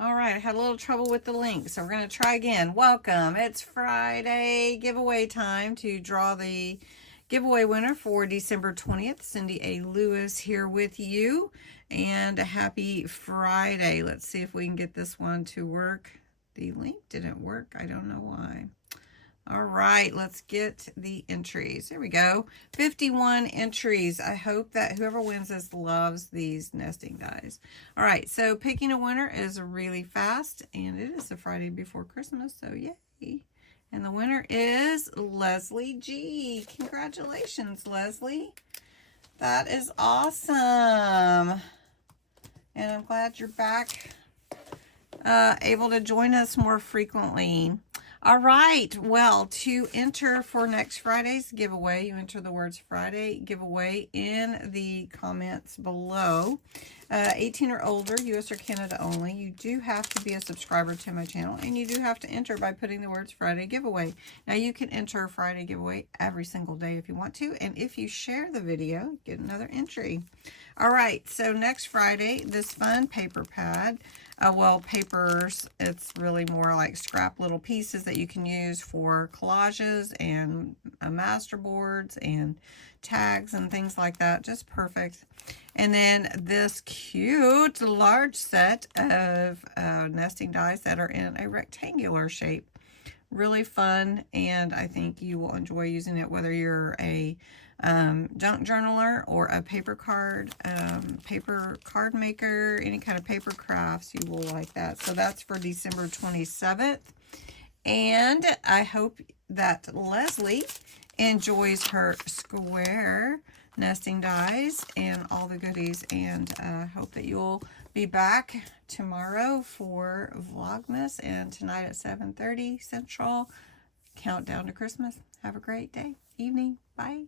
All right, I had a little trouble with the link, so we're going to try again. Welcome. It's Friday giveaway time to draw the giveaway winner for December 20th. Cindy A. Lewis here with you, and a happy Friday. Let's see if we can get this one to work. The link didn't work. I don't know why. All right, let's get the entries. There we go. 51 entries. I hope that whoever wins this loves these nesting dies. All right, so picking a winner is really fast, and it is the Friday before Christmas, so yay. And the winner is Leslie G. Congratulations, Leslie. That is awesome. And I'm glad you're back, able to join us more frequently. All right, well, to enter for next Friday's giveaway, you enter the words Friday giveaway in the comments below. 18 or older, US or Canada only. You do have to be a subscriber to my channel, and you do have to enter by putting the words Friday giveaway. Now, you can enter Friday giveaway every single day if you want to, and if you share the video, get another entry. All right, so next Friday, this fun paper pad. Well, papers, it's really more like scrap little pieces that you can use for collages and master boards and tags and things like that. Just perfect. And then this cute large set of nesting dies that are in a rectangular shape. Really fun, and I think you will enjoy using it whether you're a junk journaler or a paper card maker, any kind of paper crafts. You will like that. So that's for December 27th. And I hope that Leslie enjoys her square nesting dies and all the goodies, and hope that you'll be back tomorrow for Vlogmas, and tonight at 7:30 Central, countdown to Christmas. Have a great day, evening. Bye.